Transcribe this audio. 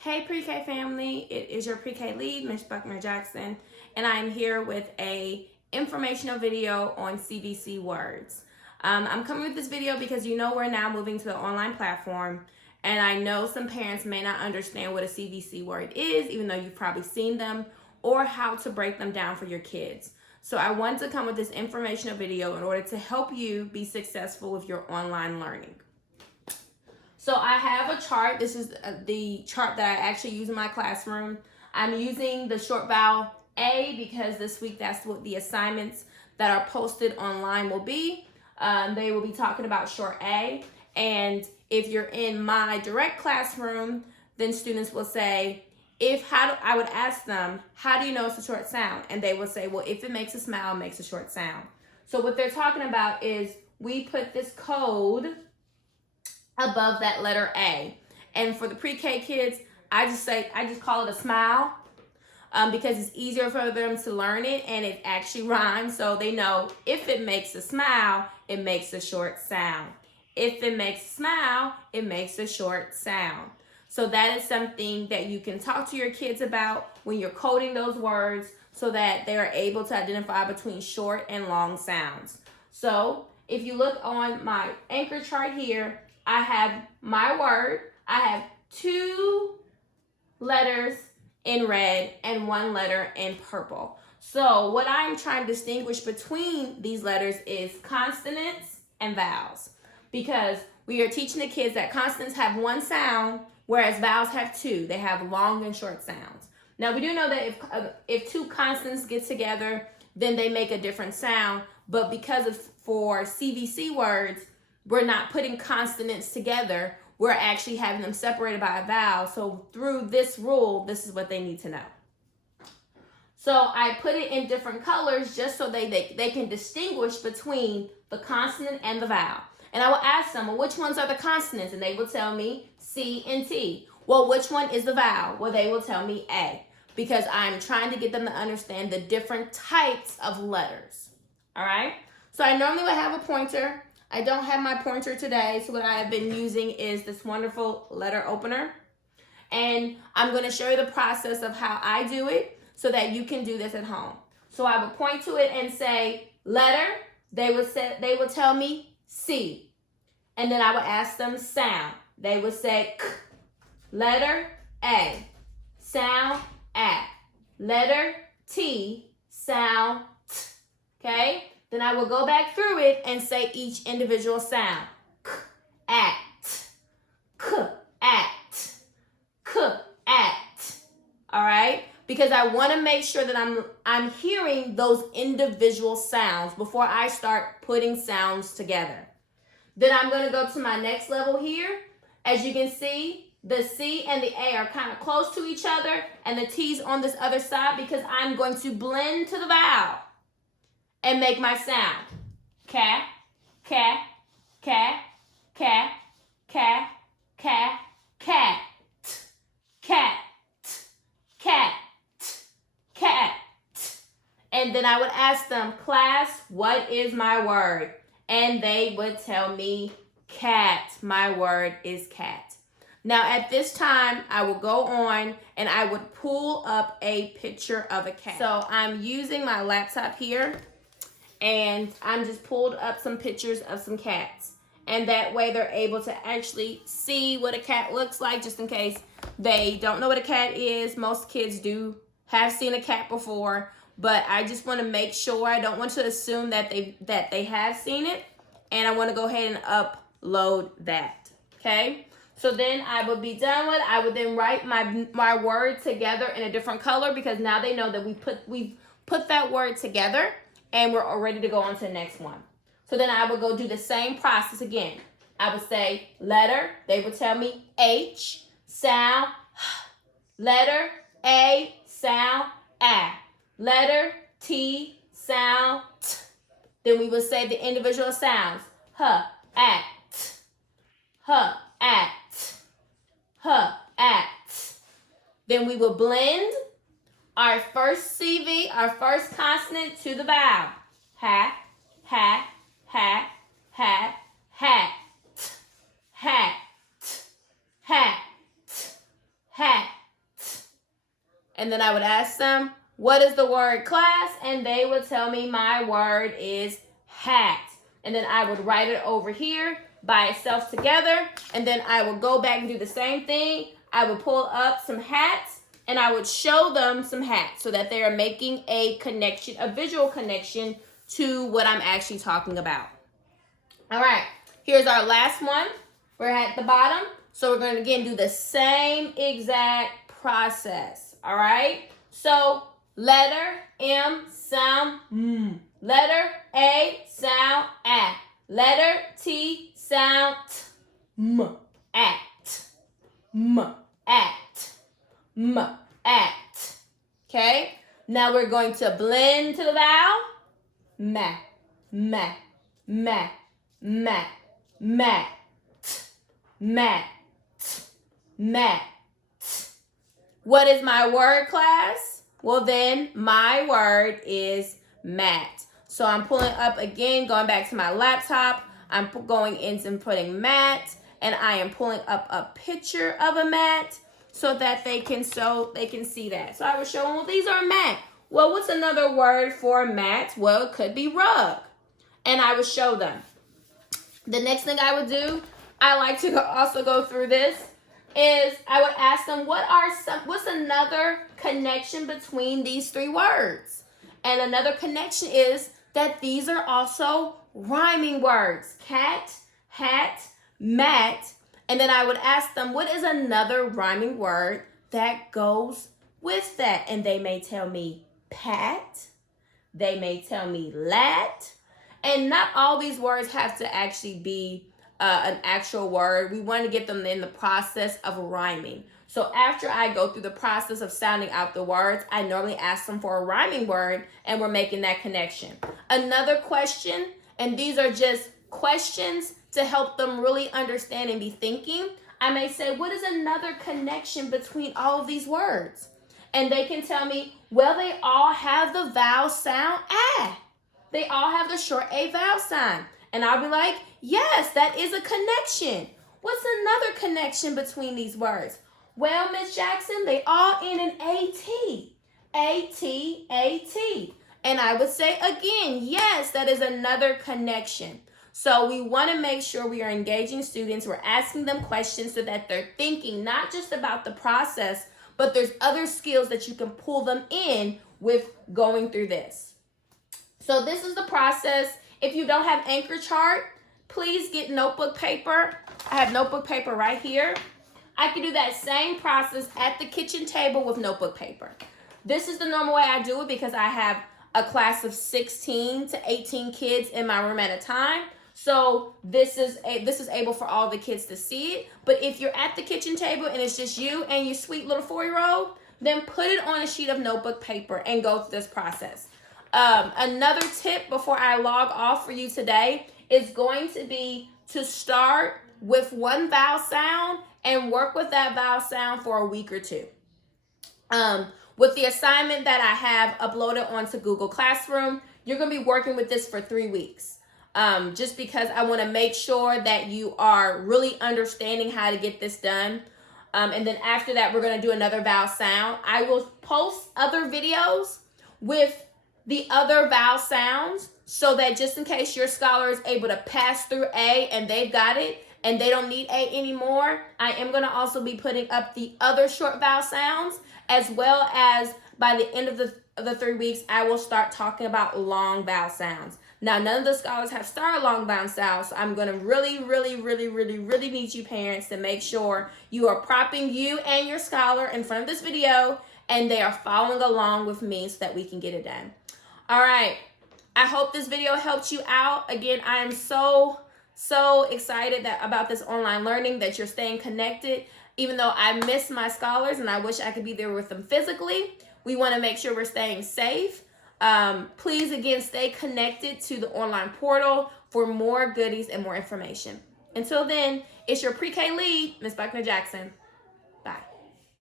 Hey pre-K family, it is your pre-K lead, Ms. Buckner Jackson, and I'm here with a informational video on CVC words. I'm coming with this video because you know we're now moving to the online platform, and I know some parents may not understand what a CVC word is, even though you've probably seen them, or how to break them down for your kids. So I wanted to come with this informational video in order to help you be successful with your online learning. So I have a chart. This is the chart that I actually use in my classroom. I'm using the short vowel A because this week that's what the assignments that are posted online will be. They will be talking about short A. And if you're in my direct classroom, then students will say, I would ask them, how do you know it's a short sound? And they will say, well, if it makes a smile, it makes a short sound. So what they're talking about is we put this code above that letter A. And for the pre-K kids, I just call it a smile because it's easier for them to learn it and it actually rhymes. So they know if it makes a smile, it makes a short sound. If it makes a smile, it makes a short sound. So that is something that you can talk to your kids about when you're coding those words so that they are able to identify between short and long sounds. So if you look on my anchor chart here, I have my word. I have 2 letters in red and 1 letter in purple. So what I'm trying to distinguish between these letters is consonants and vowels, because we are teaching the kids that consonants have 1 sound, whereas vowels have 2. They have long and short sounds. Now we do know that if 2 consonants get together, then they make a different sound, but for CVC words, we're not putting consonants together. We're actually having them separated by a vowel. So through this rule, this is what they need to know. So I put it in different colors just so they can distinguish between the consonant and the vowel. And I will ask them, well, which ones are the consonants? And they will tell me C and T. Well, which one is the vowel? Well, they will tell me A, because I'm trying to get them to understand the different types of letters. All right? So I normally would have a pointer. I don't have my pointer today, so what I have been using is this wonderful letter opener. And I'm going to show you the process of how I do it so that you can do this at home. So I would point to it and say letter. They would tell me C. And then I would ask them sound. They would say K. Letter A. Sound A. Letter T. Sound T. Okay? Then I will go back through it and say each individual sound. K, at, k, at, k, at. All right? Because I want to make sure that I'm hearing those individual sounds before I start putting sounds together. Then I'm going to go to my next level here. As you can see, the C and the A are kind of close to each other, and the T's on this other side because I'm going to blend to the vowel and make my sound. Cat, cat, cat, cat, cat, cat, cat, cat, cat, cat. And then I would ask them, class, what is my word? And they would tell me cat. My word is cat. Now at this time, I will go on and I would pull up a picture of a cat. So I'm using my laptop here, and I'm just pulled up some pictures of some cats. And that way they're able to actually see what a cat looks like, just in case they don't know what a cat is. Most kids have seen a cat before, but I just want to make sure. I don't want to assume that they have seen it. And I want to go ahead and upload that. Okay? So then I would be done with. I would then write my word together in a different color, because now they know that we've put that word together. And we're all ready to go on to the next one. So then I would go do the same process again. I would say letter. They would tell me H, sound, letter A, sound A, letter T, sound T. Then we would say the individual sounds. H, at, H, at, H, at. Then we will blend our first CV, our first consonant, to the vowel. Ha, ha, ha, ha, hat, hat, hat, hat. And then I would ask them, what is the word class? And they would tell me my word is hat. And then I would write it over here by itself together. And then I would go back and do the same thing. I would pull up some hats and I would show them some hats so that they are making a connection, a visual connection to what I'm actually talking about. All right, here's our last one. We're at the bottom. So we're going to again do the same exact process. All right. So letter M sound M. Letter A sound A. Letter T sound T. M. At. M. At. M. At. Okay. Now we're going to blend to the vowel. Ma. Ma. Ma. Ma. Ma. T. Ma. T. Ma. T. What is my word, class? Well, then my word is mat. So I'm pulling up again, going back to my laptop. I'm going in and putting mat, and I am pulling up a picture of a mat so that they can see that. So I was showing, well, these are mat. Well, what's another word for mat? Well, it could be rug. And I would show them. The next thing I would do, I like to also go through this, is I would ask them, what's another connection between these three words? And another connection is that these are also rhyming words. Cat, hat, mat. And then I would ask them, what is another rhyming word that goes with that? And they may tell me pat. They may tell me lat. And not all these words have to actually be an actual word. We want to get them in the process of rhyming. So after I go through the process of sounding out the words, I normally ask them for a rhyming word, and we're making that connection. Another question, and these are just questions to help them really understand and be thinking. I may say, what is another connection between all of these words? And they can tell me, well, they all have the vowel sound A. They all have the short A vowel sign. And I'll be like, yes, that is a connection. What's another connection between these words? Well, Miss Jackson, they all end in A-T. A-T, A-T. And I would say again, yes, that is another connection. So we want to make sure we are engaging students. We're asking them questions so that they're thinking not just about the process, but there's other skills that you can pull them in with going through this. So this is the process. If you don't have anchor chart, please get notebook paper. I have notebook paper right here. I can do that same process at the kitchen table with notebook paper. This is the normal way I do it because I have a class of 16 to 18 kids in my room at a time. So this is able for all the kids to see it. But if you're at the kitchen table and it's just you and your sweet little 4-year-old, then put it on a sheet of notebook paper and go through this process. Another tip before I log off for you today is going to be to start with one vowel sound and work with that vowel sound for a week or two. With the assignment that I have uploaded onto Google Classroom, you're going to be working with this for 3 weeks. Just because I want to make sure that you are really understanding how to get this done. And then after that, we're going to do another vowel sound. I will post other videos with the other vowel sounds so that just in case your scholar is able to pass through A and they've got it and they don't need A anymore, I am going to also be putting up the other short vowel sounds, as well as by the end of the 3 weeks, I will start talking about long vowel sounds. Now, none of the scholars have started long vowel sounds, so I'm going to really need you parents to make sure you are propping you and your scholar in front of this video and they are following along with me so that we can get it done. All right, I hope this video helped you out. Again, I am so excited about this online learning, that you're staying connected. Even though I miss my scholars and I wish I could be there with them physically, we want to make sure we're staying safe. Please, again, stay connected to the online portal for more goodies and more information. Until then, it's your pre-K lead, Ms. Buckner Jackson.